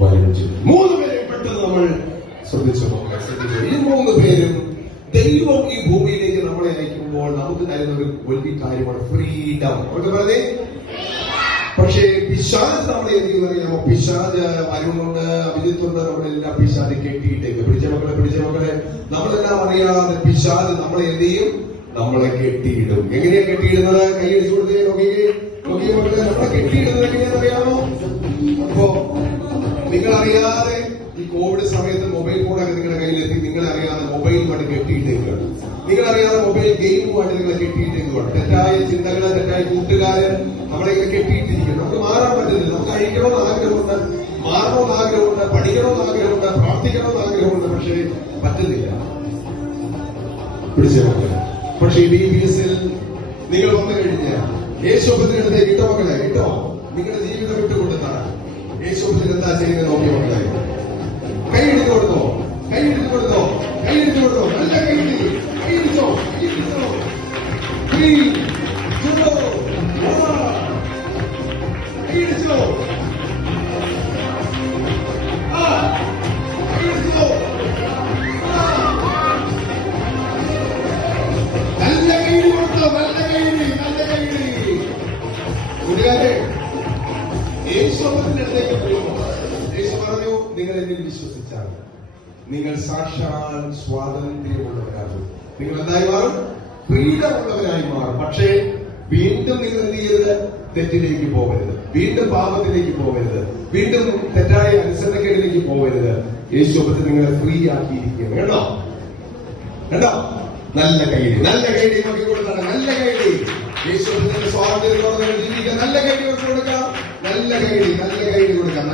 വലിച്ചു. 3 പേരെ പെട്ടെന്ന് നമ്മൾ ശ്രദ്ധിച്ചു നോക്കാം. ഈ 3 പേരും ദൈവം ഈ ഭൂമിയിലേക്ക് നമ്മളെ അയക്കുമ്പോൾ നമുക്ക് തരുന്ന ഒരു വലിയ കാര്യമാണ് ഫ്രീഡം. അവർക്ക് പറഞ്ഞേ. പക്ഷേ പിശാച് നമ്മളെ എന്ത് ചെയ്യുന്നറിയാമോ? പിശാച് വരുന്നുണ്ട്, അഭിജിത്തുണ്ട്, നമ്മളെല്ലാം പിശാച് കെട്ടിയിട്ടേക്ക്. പിടിച്ച മക്കളെ നമ്മളെല്ലാം അറിയാതെ പിശാച് നമ്മളെ എന്ത് ചെയ്യും? നമ്മളെ കെട്ടിയിടും. എങ്ങനെയാ കെട്ടിയിടുന്നത്? കൈയടിച്ചു കൊടുത്തേ. നോക്കിയേ മക്കളെ, നമ്മളെ കെട്ടിയിടുന്നത് എങ്ങനെയാണെന്നറിയാമോ? അപ്പോ നിങ്ങളറിയാതെ ഈ കോവിഡ് സമയത്ത് മൊബൈൽ ഫോണൊക്കെ നിങ്ങളുടെ കയ്യിലെത്തി. നിങ്ങളറിയാതെ മൊബൈലുമായിട്ട് കെട്ടിയിട്ടേക്കാണ്. നിങ്ങളറിയാതെ മൊബൈൽ ഗെയിമുമായിട്ട് നിങ്ങളെ കെട്ടിയിട്ടേക്കുവാണ്. തെറ്റായ ചിന്തകള്, തെറ്റായ കൂട്ടുകാര് നമ്മളെങ്ങനെ കെട്ടിയിട്ടിരിക്കും. നമുക്ക് മാറാൻ പറ്റുന്നില്ല. നമുക്ക് അഴിക്കണമെന്ന് ആഗ്രഹമുണ്ട്, മാറണമെന്ന് ആഗ്രഹമുണ്ട്, പഠിക്കണമെന്ന് ആഗ്രഹമുണ്ട്, പ്രാർത്ഥിക്കണമെന്ന് ആഗ്രഹമുണ്ട്. പക്ഷേ പറ്റുന്നില്ല. പിടിച്ച മക്കളെ. പക്ഷേ BBSൽ നിങ്ങൾ വന്നു കഴിഞ്ഞാൽ യേശുവിന്റെ കിട്ടോ മക്കളെ, കിട്ടോ. നിങ്ങളുടെ ജീവിതം വിട്ടുകൊടുത്താണ് യേശുവിന് എന്താ ചെയ്യുന്നത് നോക്കിയ മക്കളെ. കൈയെടുത്ത് കൊടുത്തോ, കൈയെടുത്ത് കൊടുത്തോ, കൈയെടുത്ത് കൊടുത്തോ. നല്ല കൈയിടിച്ചോ, കൈയിടിച്ചോ. 3, 2, 1. കൈയിടിച്ചോ. കൈയിടിച്ചോ. നല്ല കൈയിടി കൊടുത്തോ, നല്ല കൈയിടി, നല്ല കൈയിടി. കൂട്ടുകാരെ, യേശുവിന്റെ അടുത്തേക്ക് പോകുമ്പോൾ യേശു പറഞ്ഞു, നിങ്ങൾ എന്നിൽ വിശ്വസിച്ചാൽ നിങ്ങൾ സാക്ഷാൽ സ്വാതന്ത്ര്യമുള്ളവരാകും. നിങ്ങൾ എന്തായി മാറും? ഫ്രീഡം ഉള്ളവരായി മാറും. പക്ഷേ വീണ്ടും നിങ്ങൾ എന്ത് ചെയ്യരുത്? തെറ്റിലേക്ക് പോകരുത്, വീണ്ടും പാപത്തിലേക്ക് പോകരുത്, വീണ്ടും തെറ്റായ അനുസരണക്കേടിലേക്ക് പോകരുത്. യേശുവിന് നിങ്ങളെ ഫ്രീ ആക്കിയിരിക്കുകയാണ്. കേട്ടോ കേട്ടോ. നല്ല കൈയ്യടി, നല്ല കൈയ്യടി നോക്കി കൊടുത്താണ്. നല്ല കൈയ്യടി. യേശുവിന്റെ സ്വാതന്ത്ര്യത്തോടെ ജീവിക്കാൻ നല്ല കൈയ്യടി കൊടുക്കാം. നല്ല കൈയ്യടി, നല്ല കൈയ്യടി കൊടുക്കാം.